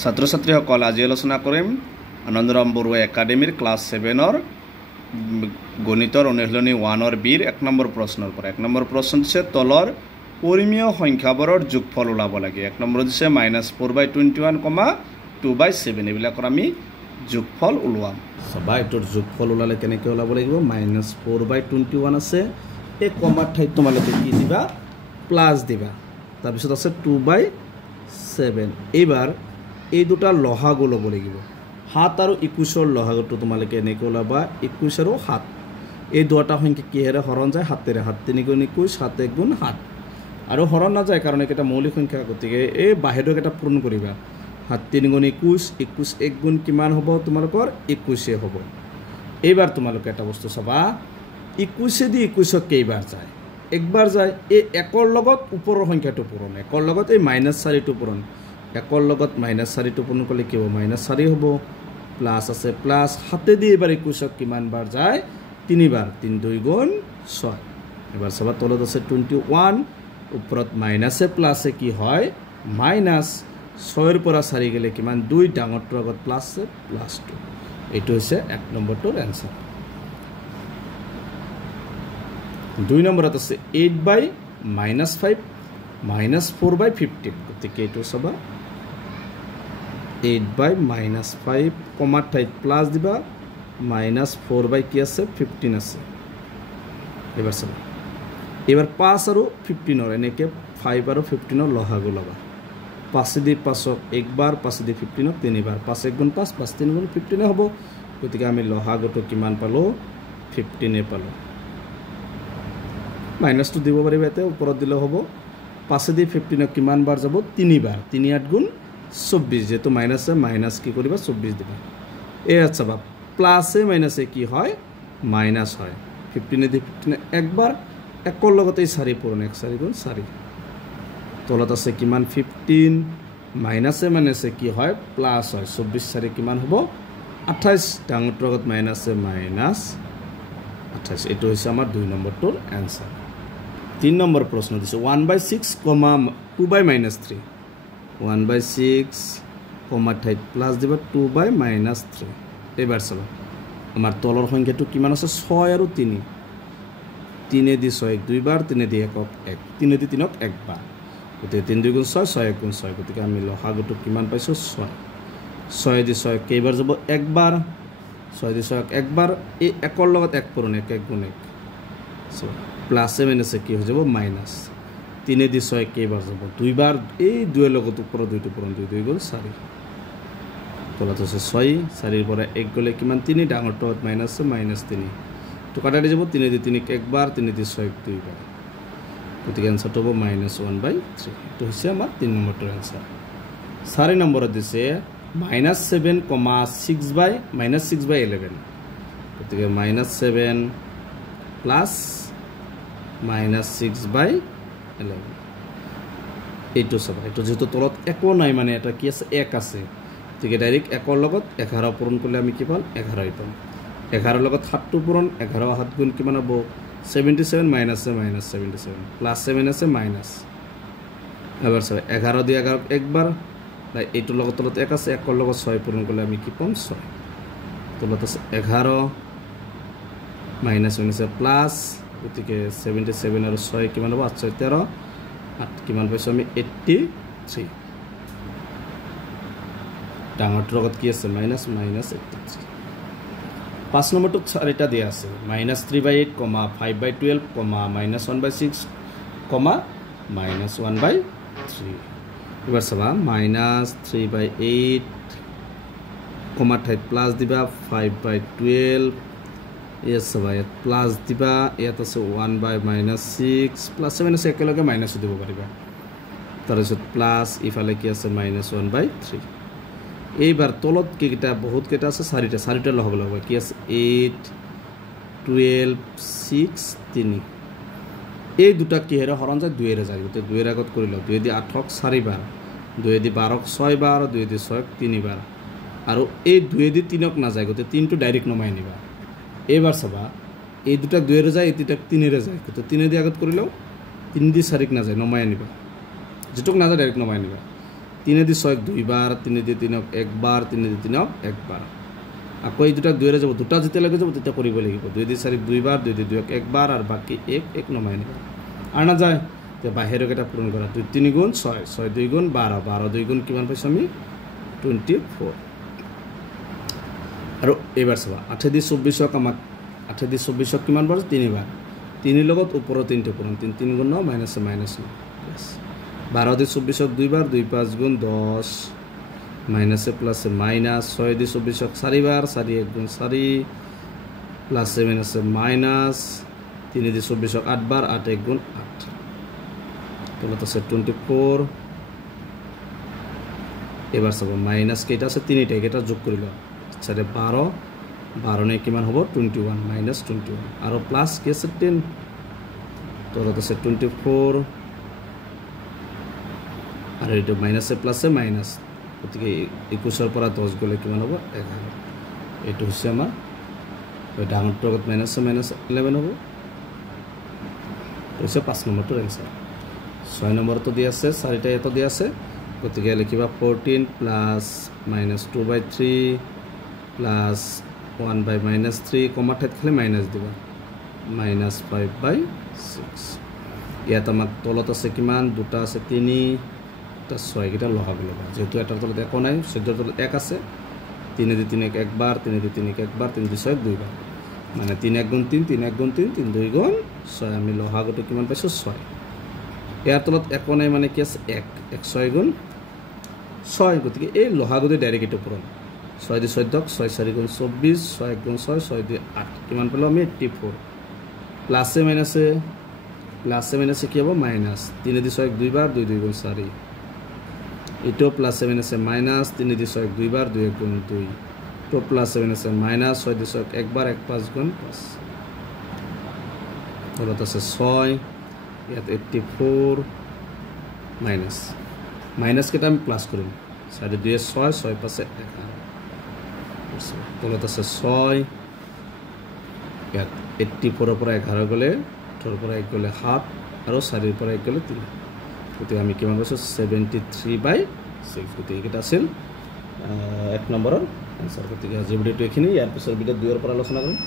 ছাত্ৰ ছাত্ৰীসকল আজি আলোচনা কৰিম আনন্দৰাম বৰুৱা একাডেমীৰ ক্লাছ 7ৰ গণিতৰ অনুশীলনী 1ৰ বিৰ 1 নম্বৰ প্ৰশ্নৰ পৰা 1 নম্বৰ প্ৰশ্ন দিছে তলৰ পৰিমেয় সংখ্যাবোৰৰ যোগফল ওলাব লাগে 1 নম্বৰ দিছে -4/21, 2/7 এইবিলাকৰ আমি যোগফল ওলাম সবা এটোৰ যোগফল ওলালে কেনেকৈ ওলাব লাগিব -4/21 আছে এই কমাৰ ঠাইত তোমালোকে কি দিবা প্লাস দিবা তাৰ পিছত আছে 2/7 এইবাৰ এই দুটা লহাগু ল'ব লাগিব 7 আৰু 21ৰ লহাগুটো তোমালোকে এনেকৈ ওলাবা 21 আৰু 7 এই দুটা সংখ্যা কিহেৰে হৰণ যায় 7 ৰে 7 3 গুণ 21 7 1 গুণ 7 আৰু হৰণ না যায় কাৰণ এটা মৌলিক সংখ্যা গতিকে এই বাহিৰক এটা পূৰণ কৰিবা 7 3 গুণ 21 21 1 গুণ কিমান হ'ব তোমালোকৰ 21 হ'ব এইবাৰ তোমালোকে এটা বস্তু চাবা 21 দি 21ক কেইবাৰ যায় একবাৰ যায় এই একৰ লগত ওপৰৰ সংখ্যাটো পূৰণ একৰ লগত এই -4 টো পূৰণ একৰ লগত -4 টো পূৰণ কৰিলে কি হ'ব -4 হ'ব প্লাস আছে প্লাস হাতে দি এবাৰ 21ক কিমান বাৰ যায় 3 বাৰ 3 2 গুণ 6 এবাৰ সবা তলত আছে 21 ওপৰত মাইনাসে প্লাসে কি হয় -6 ৰ পৰা 4 গলে কিমান 2 ডাঙৰটোৰ আগত প্লাস আছে +2 এইটো হৈছে 1 নম্বৰটোৰ आंसर 2 নম্বৰত আছে 8/-5 -4/15 গতিকে এইটো সবা 8/-5 কমাৰ ঠাইত প্লাস দিবা -4/, কি আছে 15 আছে এবাৰ সবা এবাৰ 5 আৰু 15ৰ এনেকে 5 আৰু 15ৰ লহাগু লবা 5 দি 5ক একবাৰ 5 দি 15ক তিনিবাৰ 5 1 গুণ 5 5 3 গুণ 15 হ'ব গতিকে আমি লহাগুটো কিমান পালো 15 পালো মাইনাসটো দিব পাৰিবা এতে ওপৰত দিলে হ'ব 5 দি 15ক কিমান বাৰ যাব 3 বাৰ 3 8 গুণ 24 যেটো মাইনাসে মাইনাস কি কৰিবা 24 দিবা এই আচ্ছা বা প্লাসে মাইনাসে কি হয় মাইনাস হয় 15 দি 15 একবাৰ একৰ লগতে 4 পূৰণ 1 4 গুণ 4 তলত আছে কিমান 15 মাইনাসে মাইনাসে কি হয় প্লাস হয় 24 4 কিমান হ'ব 28 ডাঙৰটোৰ আগত মাইনাসে মাইনাস 28 এটো হৈছে আমাৰ 2 নম্বৰটোৰ आंसर 3 নম্বৰ প্ৰশ্ন দিছে 1/6, 2/-3 1/6 কমাৰ ঠাইত প্লাস দিবা 2/-3 এবাৰ চাবা আমাৰ তলৰ সংখ্যাটো কিমান আছে 6 আৰু 3 3 দি 6 দুইবাৰ 3 দি 1ক 1 3 দি 3ক একবাৰ গতিকে 3 2 গুণ 6 6 1 গুণ 6 গতিকে আমি লহাগুটো কিমান পাইছো 6 6 দি 6 কেইবাৰ যাব একবাৰ 6 দি 6ক একবাৰ এই একৰ লগত 1 পূৰণ 1 1 গুণ 1 সো প্লাসে মাইনাসে কি হৈ যাব মাইনাস 3 দি 6 কেইবাৰ যাব দুইবাৰ এই 2 এৰ লগত ওপৰ 2 টো পূৰণ 2 2 গুণ 4 তলত আছে 6 4 এৰ পৰা 1 গলে কিমান 3 ডাঙৰটো মাইনাস -3 তো কাটা দি যাব 3 দি 3ক একবাৰ 3 দি 6 দুইবাৰ গতিকে आंसरটো হ'ব -1/3 তো হৈছে আমাৰ 3 নম্বৰটোৰ आंसर 4 নম্বৰত দিছে -7, 6/-11 গতিকে -7 প্লাস -6/11 এইটো সব এইটো যেটো তলত একো নাই মানে এটা কি আছে 1 আছে গতিকে ডাইৰেক্ট 1ৰ লগত 11 পূৰণ কৰিলে আমি কি পাম 11 পাম 11ৰ লগত 7 টো পূৰণ 11 7 গুণ কিমান হ'ব 77 -77 প্লাস 7 আছে মাইনাস এবাৰ সব 11 দি 11ক একবাৰ তাই এইটো লগত তলত 1 আছে 1ৰ লগত 6 পূৰণ কৰিলে আমি কি পাম 6 তলত আছে 11 মাইনাস প্লাস গতিকে 77 আৰু 6 কিমান হ'ব 8 6 13 8 কিমান পাইছো আমি 83 ডাঙৰটোৰ লগত কি আছে -83 5 নম্বৰটো 4টা দিয়া আছে -3/8, 5/12, -1/6, -1/3 এবাৰ চাবা -3/8 কমাৰ ঠাইত প্লাস দিবা 5/12 ইয়াত চাবা ইয়াত প্লাস দিবা ইয়াত আছে 1/-6 প্লাস 7 একেলগে মাইনাস দিব পাৰিবা তাৰপিছত প্লাস ইফালে কি আছে -1/3 এইবাৰ তলত কিটা বহুত কেটা আছে 4টা লগাব লাগিব কি আছে 8 12 6 3 এই দুটা কিহেৰে হৰণ যায় 2 এৰে যায় গতে 2 এৰ আগত কৰি লও 2 দি 8ক 4 বাৰ 2 দি 12ক 6 বাৰ 2 দি 6ক 3 বাৰ আৰু এই 2 দি 3ক না যায় গতে 3 টো ডাইৰেক্ট নমাই নিবা এবাৰ চাবা এই দুটা 2 এৰে যায় এই দুটা 3 এৰে যায় গতে 3 দি আগত কৰি লও 3 দি 4ক না যায় নমাই নিবা যেটুক না যায় ডাইৰেক্ট নমাই নিবা 3 দি 6 দুইবাৰ 3 দি 3 একবাৰ 3 দি 3 একবাৰ আকৌ এই দুটা 2 ৰে যাব দুটা যেতিয়া লাগে যাব তেতিয়া কৰিব লাগিব 2 দি 4 দুইবাৰ 2 দি 2 একবাৰ আৰু বাকি 1 1 নমাই নিবা আৰ না যায় তে বাহিৰক এটা পূৰণ কৰা 2 3 গুণ 6 6 2 গুণ 12 12 2 গুণ কিমান পাইছো আমি 24 আৰু এবাৰ চাবা 8 দি 24 আমাক 8 দি 24 কিমান বাৰ 3 বাৰ 3 লগত ওপৰ 3 টো পূৰণ 3 3 গুণ 9 মাইনাস মাইনাস 12 দি 24 দুইবাৰ 2 5 গুণ 10 মাইনাস প্লাস মাইনাস 6 দি 24 4 বাৰ 4 1 গুণ 4 প্লাস মাইনাস মাইনাস 3 দি 24 8 বাৰ 8 1 গুণ 8 তলত আছে 24 এবাৰ চাব মাইনাস কেইটা আছে তিনিটা এটা যোগ কৰি লও 12 12 নে কিমান হ'ব 21 মাইনাস 21 আৰু প্লাস কি আছে 10 তলত আছে 24 আৰু এটা মাইনাস প্লাস মাইনাস গতিকে 21 ৰ পৰা 10 গলে কিমান হ'ব 11 এটো হৈছে আমাৰ ওই ডাঙৰটোৰ লগত মাইনাস 11 হ'ব হৈছে 5 নম্বৰটোৰ आंसर 6 নম্বৰটো দি আছে চাৰিটা এটো দি আছে গতিকে লিখিবা 14 প্লাস মাইনাস 2/3 প্লাস 1/-3 কমা ঠাইত খালি মাইনাস দিবা মাইনাস 5/6 ইয়াত আমাক তলত আছে কিমান দুটা আছে 3 টা 6 গিটা লগাব লগা যেহেতু এটাৰ তলত একো নাই 14 তলত 1 আছে 3 দি 3 একবাৰ 3 দি 3 একবাৰ 3 দি 6 দুইবাৰ মানে 3 1 গুণ 3 3 1 গুণ 3 3 2 গুণ 6 আমি লহাগটো কিমান পাইছো 6 ইয়াৰ তলত একো নাই মানে কি আছে 1 1 6 গুণ 6 গতিকে এই লহাগটো ডাইৰেক্ট এটো পূৰণ 6 দি 14 6 4 গুণ 24 6 1 গুণ 6 6 দি 8 কিমান পেলো আমি 84 প্লাসে মাইনাসে কি হ'ব মাইনাস 3 দি 6 দুইবাৰ 2 2 গুণ 4 এটো প্লাস মাইনাসে মাইনাস 3 দি 6 দুইবাৰ 2 1 গুণ 2 তো প্লাস মাইনাসে মাইনাস 6 দি 6 একবাৰ 1 5 গুণ 5 তলত আছে 6 ইয়াত 84 মাইনাস মাইনাস কেটা আমি প্লাস কৰিম 4 2 6 6 5 11 তলত আছে 6 ইয়াত 84 ৰ পৰা 11 গলে 8 ৰ পৰা 1 গলে 7 আৰু 4 ৰ পৰা 1 গলে 3 গতিকে আমি কিমান পাইছো 73/6 গতিকে এটা আছিল 1 নম্বৰৰ आंसर গতিকে আজি ভিডিওটো এখিনি ইয়াৰ পিছৰ ভিডিও 2 ৰ পৰা আলোচনা কৰিম